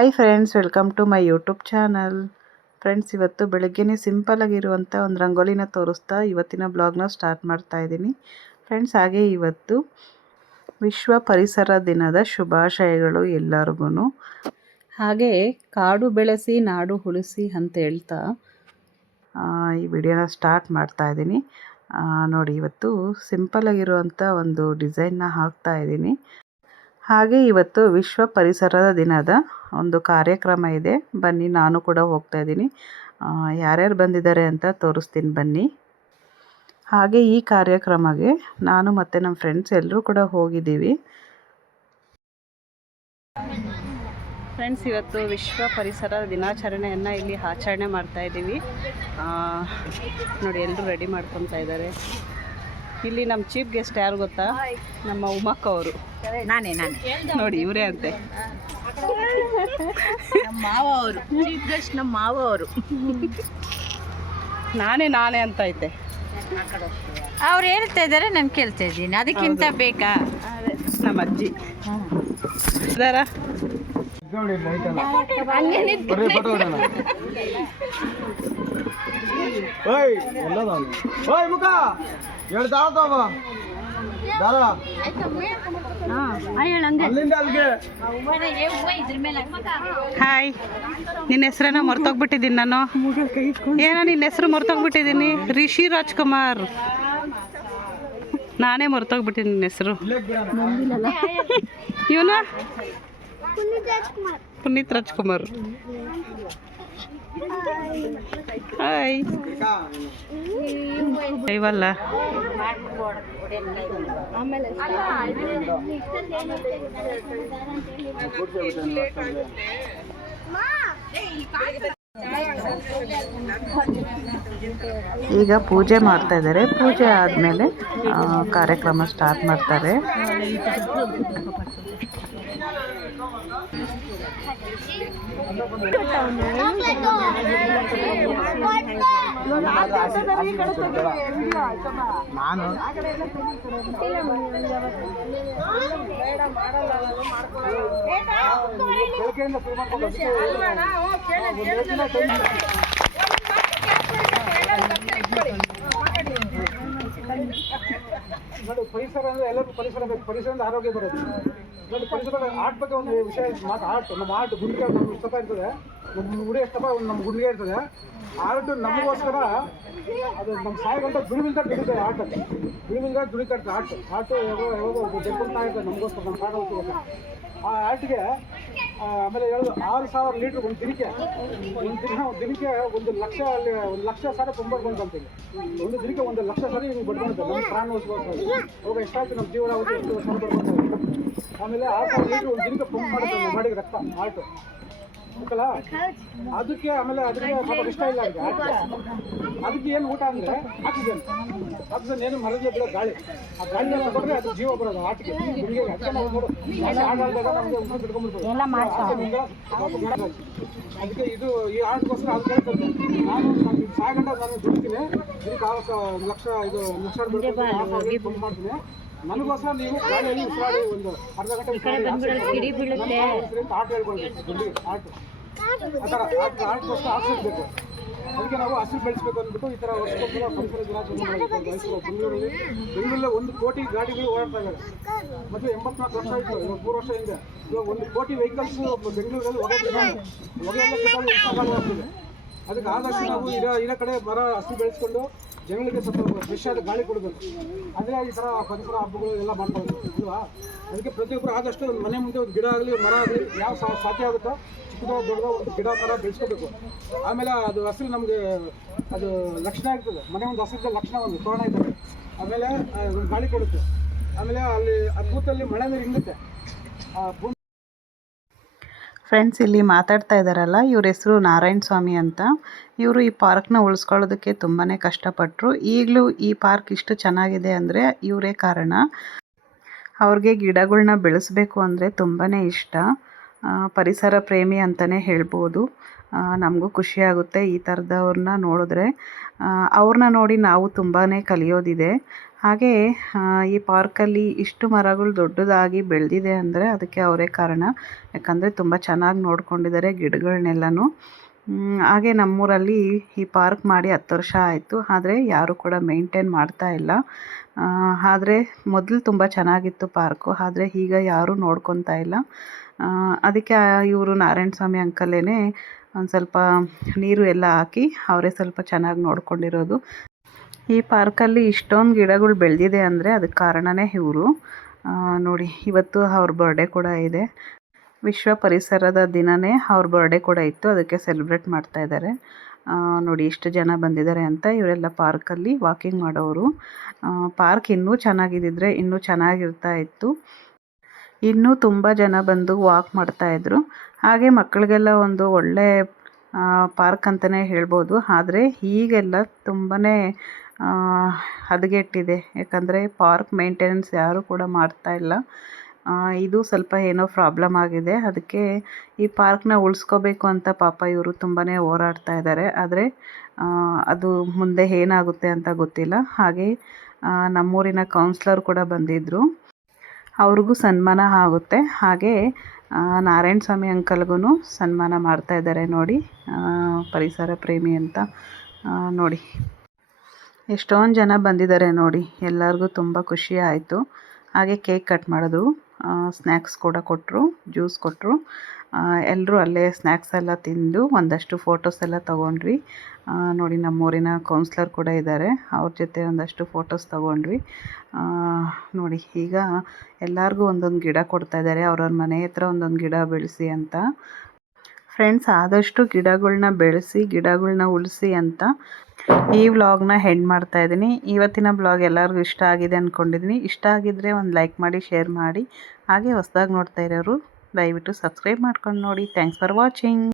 Hi friends welcome to my YouTube channel friends ಇವತ್ತು ಬೆಳಗ್ಗೆನೇ ಸಿಂಪಲಾಗಿರುವಂಥ ಒಂದು ರಂಗೋಲಿನ ತೋರಿಸ್ತಾ ಇವತ್ತಿನ ಬ್ಲಾಗ್ನ ಸ್ಟಾರ್ಟ್ ಮಾಡ್ತಾ ಇದ್ದೀನಿ. ಫ್ರೆಂಡ್ಸ್ ಹಾಗೆ ಇವತ್ತು ವಿಶ್ವ ಪರಿಸರ ದಿನದ ಶುಭಾಶಯಗಳು ಎಲ್ಲರಿಗೂ ಹಾಗೆ ಕಾಡು ಬೆಳೆಸಿ, ನಾಡು ಉಳಿಸಿ ಅಂತ ಹೇಳ್ತಾ ಈ ವಿಡಿಯೋನ ಸ್ಟಾರ್ಟ್ ಮಾಡ್ತಾ ಇದ್ದೀನಿ. ನೋಡಿ, ಇವತ್ತು ಸಿಂಪಲಾಗಿರುವಂಥ ಒಂದು ಡಿಸೈನ್ನ ಹಾಕ್ತಾ ಇದ್ದೀನಿ. ಹಾಗೆ ಇವತ್ತು ವಿಶ್ವ ಪರಿಸರದ ದಿನದ ಒಂದು ಕಾರ್ಯಕ್ರಮ ಇದೆ. ಬನ್ನಿ, ನಾನು ಕೂಡ ಹೋಗ್ತಾ ಇದ್ದೀನಿ. ಯಾರ್ಯಾರು ಬಂದಿದ್ದಾರೆ ಅಂತ ತೋರಿಸ್ತೀನಿ ಬನ್ನಿ. ಹಾಗೆ ಈ ಕಾರ್ಯಕ್ರಮಕ್ಕೆ ನಾನು ಮತ್ತು ನಮ್ಮ ಫ್ರೆಂಡ್ಸ್ ಎಲ್ಲರೂ ಕೂಡ ಹೋಗಿದ್ದೀವಿ. ಫ್ರೆಂಡ್ಸ್ ಇವತ್ತು ವಿಶ್ವ ಪರಿಸರ ದಿನಾಚರಣೆಯನ್ನು ಇಲ್ಲಿ ಆಚರಣೆ ಮಾಡ್ತಾ ಇದ್ದೀವಿ. ನೋಡಿ ಎಲ್ಲರೂ ರೆಡಿ ಮಾಡ್ಕೊತಾ ಇದ್ದಾರೆ. ಇಲ್ಲಿ ನಮ್ಮ ಚೀಫ್ ಗೆಸ್ಟ್ ಯಾರು ಗೊತ್ತಾ? ನಮ್ಮ ಉಮಕ್ಕ ಅವರು. ನಾನೇ ನಾನೇ. ನೋಡಿ ಇವರೇ ಅಂತೆ. ನಮ್ಮ ಮಾವ ಅವರು. ಚೀಫ್ ಗೆಸ್ಟ್ ನಮ್ಮ ಮಾವ ಅವರು. ನಾನೇ ನಾನೇ ಅಂತ ಐತೆ ಅವ್ರು ಹೇಳ್ತಾ ಇದ್ದಾರೆ ನಾನು ಕೇಳ್ತಾ ಇದ್ದೀನಿ. ಅದಕ್ಕಿಂತ ಬೇಕಾ? ನಮ್ಮ ಅಜ್ಜಿ. ಇದಾರ? ಓಯ್ ಮುಖ! ದಾರ? ಅಲ್ಲಿಗೆ. ಹಾಯ್. ನಿನ್ನ ಹೆಸ್ರನ್ನ ಮರ್ತೋಗ್ಬಿಟ್ಟಿದ್ದೀನಿ ನಾನು. ಏನೋ ನಿನ್ನ ಹೆಸರು ಮರ್ತೋಗ್ಬಿಟ್ಟಿದ್ದೀನಿ. ರಿಷಿ ರಾಜ್ಕುಮಾರ್. ನಾನೇ ಮರ್ತೋಗ್ಬಿಟ್ಟಿದ್ದೀನಿ ನಿನ್ನ ಹೆಸರು. ಇವನು? ಪುನೀತ್ ರಾಜ್ಕುಮಾರ್. ಹಾಯ್ ಇವಲ್ಲ ಈಗ ಪೂಜೆ ಮಾಡ್ತಾ ಇದ್ದಾರೆ. ಪೂಜೆ ಆದಮೇಲೆ ಕಾರ್ಯಕ್ರಮ ಸ್ಟಾರ್ಟ್ ಮಾಡ್ತಾರೆ. ನಾನು ಬೆಳಗ್ಗೆಯಿಂದ ಶುರು ಮಾಡ್ಕೊಂಡು ನೋಡಿ ಪರಿಸರ ಅಂದ್ರೆ ಎಲ್ಲರಿಗೂ ಪರಿಸರ ಬೇಕು. ಪರಿಸರದಿಂದ ಆರೋಗ್ಯ ಬರುತ್ತೆ ನೋಡಿ ಪರಿಸರ ಆರ್ಟ್ ಬಗ್ಗೆ ಒಂದು ವಿಷಯ ಮಾತು ಆರ್ಟ್, ನಮ್ಮ ಆರ್ಟ್ ಗುಂಡಿಗೆ ನಮ್ಮ ಇಷ್ಟಪ ಇರ್ತದೆ. ನಮ್ಮ ಗುಡಿ ಇಷ್ಟಪ ಒಂದು ನಮ್ಮ ಗುಂಡಿಗೆ ಇರ್ತದೆ. ಆರ್ಟ್ ನಮಗೋಸ್ಕರ ಅದು ನಮ್ಮ ಸಾಯಿಗಂಟ ದುಡಿಮಿಂದ ಬಿಡುತ್ತೆ ಆಟ ದುಡಿಮಿಂದ ದುಡಿಕಾಡ್ತದೆ ಆಟ ಆಟ ಯಾವಾಗ ಯಾವಾಗ ಬೆಳ್ಕೊಳ್ತಾ ಇರ್ತದೆ ನಮಗೋಸ್ಕರ ನಮ್ಮ ಕಾಡೋಸ್ಕರ ಆ ಆರ್ಟ್ಗೆ ಆಮೇಲೆ ಹೇಳೋದು ಆರು ಸಾವಿರ ಲೀಟ್ರ್ ಒಂದು ದಿನಕ್ಕೆ, ಒಂದು ದಿನ ದಿನಕ್ಕೆ ಒಂದು ಲಕ್ಷ ಅಲ್ಲಿ, ಒಂದು ಲಕ್ಷ ಸಾರಿ ಪಂಪ್ ಬಂದಂತೀವಿ ಒಂದು ದಿನಕ್ಕೆ ಒಂದು ಲಕ್ಷ ಸಾರಿ ನೀವು ಬಡ್ಕೊಂಡು ನಮ್ಮ ಪ್ರಾಣ ಉಳಿಸ್ಬೋದು ಅವಾಗ ಎಷ್ಟಾಯ್ತು ನಮ್ಮ ಜೀವನ ಅವಧಿ? ಎಷ್ಟು ಆಮೇಲೆ ಆರು ಸಾವಿರ ಲೀಟ್ರ್ ಒಂದು ದಿನಕ್ಕೆ ಪಂಪ್ ಮಾಡಿದ್ರೆ ಮಾಡಿದ ರಕ್ತ ಆರ್ಟ್ ಗೊತ್ತಲ್ಲ ಅದಕ್ಕೆ ಆಮೇಲೆ ಅದಕ್ಕೆ ಸ್ವಲ್ಪ ಇಷ್ಟ ಇಲ್ಲ ಅದಕ್ಕೆ ಆರ್ಟ್ಗೆ. ಅದಕ್ಕೆ ಏನು ಊಟ ಅಂದರೆ ಆಕ್ಸಿಜನ್. ಆಕ್ಸಿಜನ್ ಏನು ಮರದಲ್ಲಿ ಬಿಡೋ ಗಾಳಿ. ಆ ಗಾಳಿ ತಗೊಂಡ್ರೆ ಅದು ಜೀವ ಬರೋದು ಆಟಕ್ಕೆ ನಿಮಗೆ ಅದಕ್ಕೆ ನಾವು ನೋಡು. ಆಟ ಆಡಿದಾಗ ನಮಗೆ ಉಸಿರು ಬಿಟ್ಕೊಂಡ್ಬಿಡ್ತೀವಿ ಅದಕ್ಕೆ ಇದು ಈ ಆಟಗೋಸ್ಕರ ಅದು ಕೇಳ್ತದೆ ನಾನು ನಾನು ಸಾಯಗಂಟ ನಾನು ದುಡಿತೀನಿ. ಇದಕ್ಕೆ ಆವಾಗ ಲಕ್ಷ ಇದು ಲಕ್ಷ ಮಾಡ್ತೀನಿ. ನನಗೋಸ್ಕರ ನೀವು ಗಾಳಿಯಲ್ಲಿ ಉಸಿರಾಡಿ ಒಂದು ಅರ್ಧ ಗಂಟೆ ಆಟ ಹೇಳ್ಕೊಳ್ಬೇಕು. ಆಟ ಆ ಥರ ಆಟ ಆಟಗೋಸ್ಕರ ಅದಕ್ಕೆ ನಾವು ಹಸಿರು ಬೆಳೆಸ್ಬೇಕು ಅಂದ್ಬಿಟ್ಟು ಈ ಥರ ವರ್ಷಕ್ಕೊಂದ್ಸಲ ಪರಿಸರ ದಿನಾಚರಣೆ ಬೆಂಗಳೂರಲ್ಲಿ ಬೆಂಗಳೂರಲ್ಲಿ ಒಂದು ಕೋಟಿ ಗಾಡಿಗಳು ಓಡಾಡ್ತಾ ಇದ್ದಾರೆ ಮತ್ತು ಎಂಬತ್ನಾಲ್ಕು ವರ್ಷ ಆಯಿತು ಇವಾಗ ಮೂರು ವರ್ಷ ಹಿಂದೆ. ಇವಾಗ ಒಂದು ಕೋಟಿ ವೆಹಿಕಲ್ಸ್ ಬೆಂಗಳೂರಲ್ಲಿ ಓಡಾಡ್ತಿದೆ ಹೊಗೆಲ್ಲ ಕಿತ್ತಾಡಿ ಅದಕ್ಕೆ ಆದಷ್ಟು ನಾವು ಇರೋ ಇರೋ ಕಡೆ ಮರ ಹಸಿ ಬೆಳೆಸ್ಕೊಂಡು ಜನಗಳಿಗೆ ಸ್ವಲ್ಪ ಫ್ರೆಶ್ ಆದ ಗಾಳಿ ಕೊಡಬೇಕು ಅದೇ ಈ ಥರ ಪರಿಸರ ಹಬ್ಬಗಳು ಎಲ್ಲ ಮಾಡ್ತಾರೆ ಅಲ್ವಾ? ಅದಕ್ಕೆ ಪ್ರತಿಯೊಬ್ಬರು ಆದಷ್ಟು ಒಂದು ಮನೆ ಮುಂದೆ ಒಂದು ಗಿಡ ಆಗಲಿ, ಮರ ಆಗಲಿ, ಯಾವ ಸಾಧ್ಯ ಆಗುತ್ತೋ ಚಿಕ್ಕದ ದೊಡ್ಡದ ಒಂದು ಗಿಡ, ಮರ ಬೆಳೆಸ್ಕೋಬೇಕು. ಆಮೇಲೆ ಅದು ಹಸಿರು ನಮಗೆ ಅದು ಲಕ್ಷಣ ಇರ್ತದೆ. ಮನೆ ಒಂದು ಹಸಿರು ಲಕ್ಷಣ ಒಂದು ತೋರಣ ಇದ್ದಾವೆ ಆಮೇಲೆ ಗಾಳಿ ಕೊಡುತ್ತೆ. ಆಮೇಲೆ ಅಲ್ಲಿ ಕೂತಲ್ಲಿ ಮಳೆ ನೀರು ಹಿಂಗುತ್ತೆ ಫ್ರೆಂಡ್ಸ್ ಇಲ್ಲಿ ಮಾತಾಡ್ತಾ ಇದ್ದಾರಲ್ಲ ಇವ್ರ ಹೆಸರು ನಾರಾಯಣ ಸ್ವಾಮಿ ಅಂತ. ಇವರು ಈ ಪಾರ್ಕ್ನ ಉಳಿಸ್ಕೊಳ್ಳೋದಕ್ಕೆ ತುಂಬಾ ಕಷ್ಟಪಟ್ಟರು ಈಗಲೂ ಈ ಪಾರ್ಕ್ ಇಷ್ಟು ಚೆನ್ನಾಗಿದೆ ಅಂದರೆ ಇವರೇ ಕಾರಣ. ಅವ್ರಿಗೆ ಗಿಡಗಳನ್ನ ಬೆಳೆಸಬೇಕು ಅಂದರೆ ತುಂಬಾ ಇಷ್ಟ. ಪರಿಸರ ಪ್ರೇಮಿ ಅಂತಲೇ ಹೇಳ್ಬೋದು. ನಮಗೂ ಖುಷಿಯಾಗುತ್ತೆ ಈ ಥರದವ್ರನ್ನ ನೋಡಿದ್ರೆ. ಅವ್ರನ್ನ ನೋಡಿ ನಾವು ತುಂಬಾ ಕಲಿಯೋದಿದೆ. ಹಾಗೆ ಈ ಪಾರ್ಕಲ್ಲಿ ಇಷ್ಟು ಮರಗಳು ದೊಡ್ಡದಾಗಿ ಬೆಳೆದಿದೆ ಅಂದರೆ ಅದಕ್ಕೆ ಅವರೇ ಕಾರಣ. ಯಾಕಂದರೆ ತುಂಬ ಚೆನ್ನಾಗಿ ನೋಡ್ಕೊಂಡಿದ್ದಾರೆ ಗಿಡಗಳನ್ನೆಲ್ಲನೂ ಹಾಗೆ ನಮ್ಮೂರಲ್ಲಿ ಈ ಪಾರ್ಕ್ ಮಾಡಿ ಹತ್ತು ವರ್ಷ ಆಯಿತು. ಆದರೆ ಯಾರೂ ಕೂಡ ಮೇಂಟೈನ್ ಮಾಡ್ತಾ ಇಲ್ಲ. ಆದರೆ ಮೊದಲು ತುಂಬ ಚೆನ್ನಾಗಿತ್ತು ಪಾರ್ಕು. ಆದರೆ ಈಗ ಯಾರೂ ನೋಡ್ಕೊತಾ ಇಲ್ಲ. ಅದಕ್ಕೆ ಇವರು ನಾರಾಯಣ ಸ್ವಾಮಿ ಅಂಕಲೇನೆ ಒಂದು ಸ್ವಲ್ಪ ನೀರು ಎಲ್ಲ ಹಾಕಿ ಅವರೇ ಸ್ವಲ್ಪ ಚೆನ್ನಾಗಿ ನೋಡ್ಕೊಂಡಿರೋದು. ಈ ಪಾರ್ಕಲ್ಲಿ ಇಷ್ಟೊಂದು ಗಿಡಗಳು ಬೆಳೆದಿದೆ ಅಂದರೆ ಅದಕ್ಕೆ ಕಾರಣನೇ ಇವರು. ನೋಡಿ, ಇವತ್ತು ಅವ್ರ ಬರ್ಡೇ ಕೂಡ ಇದೆ. ವಿಶ್ವ ಪರಿಸರದ ದಿನವೇ ಅವ್ರ ಬರ್ಡೇ ಕೂಡ ಇತ್ತು. ಅದಕ್ಕೆ ಸೆಲೆಬ್ರೇಟ್ ಮಾಡ್ತಾ ಇದ್ದಾರೆ ನೋಡಿ, ಇಷ್ಟು ಜನ ಬಂದಿದ್ದಾರೆ ಅಂತ ಇವರೆಲ್ಲ ಪಾರ್ಕಲ್ಲಿ ವಾಕಿಂಗ್ ಮಾಡೋರು ಪಾರ್ಕ್ ಇನ್ನೂ ಚೆನ್ನಾಗಿದ್ದಿದ್ರೆ ಇನ್ನೂ ಚೆನ್ನಾಗಿರ್ತಾ ಇತ್ತು. ಇನ್ನೂ ತುಂಬ ಜನ ಬಂದು ವಾಕ್ ಮಾಡ್ತಾಯಿದ್ರು ಹಾಗೆ ಮಕ್ಕಳಿಗೆಲ್ಲ ಒಂದು ಒಳ್ಳೆ ಪಾರ್ಕ್ ಅಂತಲೇ ಹೇಳ್ಬೋದು. ಆದರೆ ಈಗೆಲ್ಲ ತುಂಬಾ ಹದಗೆಟ್ಟಿದೆ. ಯಾಕಂದರೆ ಪಾರ್ಕ್ ಮೇಂಟೆನೆನ್ಸ್ ಯಾರೂ ಕೂಡ ಮಾಡ್ತಾ ಇಲ್ಲ. ಇದು ಸ್ವಲ್ಪ ಏನೋ ಪ್ರಾಬ್ಲಮ್ ಆಗಿದೆ. ಅದಕ್ಕೆ ಈ ಪಾರ್ಕ್ನ ಉಳಿಸ್ಕೋಬೇಕು ಅಂತ ಪಾಪ ಇವರು ತುಂಬಾ ಹೋರಾಡ್ತಾ ಇದ್ದಾರೆ ಆದರೆ ಅದು ಮುಂದೆ ಏನಾಗುತ್ತೆ ಅಂತ ಗೊತ್ತಿಲ್ಲ. ಹಾಗೆ ನಮ್ಮೂರಿನ ಕೌನ್ಸ್ಲರ್ ಕೂಡ ಬಂದಿದ್ದರು ಅವ್ರಿಗೂ ಸನ್ಮಾನ ಆಗುತ್ತೆ. ಹಾಗೆ ನಾರಾಯಣ ಸ್ವಾಮಿ ಅಂಕಲ್ಗೂ ಸನ್ಮಾನ ಮಾಡ್ತಾ ಇದ್ದಾರೆ ನೋಡಿ. ಪರಿಸರ ಪ್ರೇಮಿ ಅಂತ ನೋಡಿ. ಎಷ್ಟೊಂದು ಜನ ಬಂದಿದ್ದಾರೆ ನೋಡಿ. ಎಲ್ಲರಿಗೂ ತುಂಬ ಖುಷಿ ಆಯಿತು. ಹಾಗೆ ಕೇಕ್ ಕಟ್ ಮಾಡಿದ್ರು. ಸ್ನ್ಯಾಕ್ಸ್ ಕೂಡ ಕೊಟ್ಟರು ಜ್ಯೂಸ್ ಕೊಟ್ಟರು ಎಲ್ಲರೂ ಅಲ್ಲೇ ಸ್ನ್ಯಾಕ್ಸ್ ಎಲ್ಲ ತಿಂದು ಒಂದಷ್ಟು ಫೋಟೋಸ್ ಎಲ್ಲ ತೊಗೊಂಡ್ವಿ. ನೋಡಿ ನಮ್ಮೂರಿನ ಕೌನ್ಸ್ಲರ್ ಕೂಡ ಇದ್ದಾರೆ. ಅವ್ರ ಜೊತೆ ಒಂದಷ್ಟು ಫೋಟೋಸ್ ತೊಗೊಂಡ್ವಿ. ನೋಡಿ ಈಗ ಎಲ್ಲರಿಗೂ ಒಂದೊಂದು ಗಿಡ ಕೊಡ್ತಾ ಇದ್ದಾರೆ. ಅವ್ರವ್ರ ಮನೆ ಹತ್ರ ಒಂದೊಂದು ಗಿಡ ಬೆಳೆಸಿ ಅಂತ. ಫ್ರೆಂಡ್ಸ್ ಆದಷ್ಟು ಗಿಡಗಳನ್ನ ಬೆಳೆಸಿ ಗಿಡಗಳನ್ನ ಉಳಿಸಿ ಅಂತ ಈ ವ್ಲಾಗ್ನ ಹೆಂಡ್ ಮಾಡ್ತಾ ಇದ್ದೀನಿ. ಇವತ್ತಿನ ಬ್ಲಾಗ್ ಎಲ್ಲರಿಗೂ ಇಷ್ಟ ಆಗಿದೆ ಅಂದ್ಕೊಂಡಿದ್ದೀನಿ ಇಷ್ಟ ಆಗಿದ್ದರೆ ಒಂದು ಲೈಕ್ ಮಾಡಿ ಶೇರ್ ಮಾಡಿ. ಹಾಗೆ ಹೊಸದಾಗಿ ನೋಡ್ತಾ ಇರೋರು ದಯವಿಟ್ಟು ಸಬ್ಸ್ಕ್ರೈಬ್ ಮಾಡ್ಕೊಂಡು ನೋಡಿ. Thanks for watching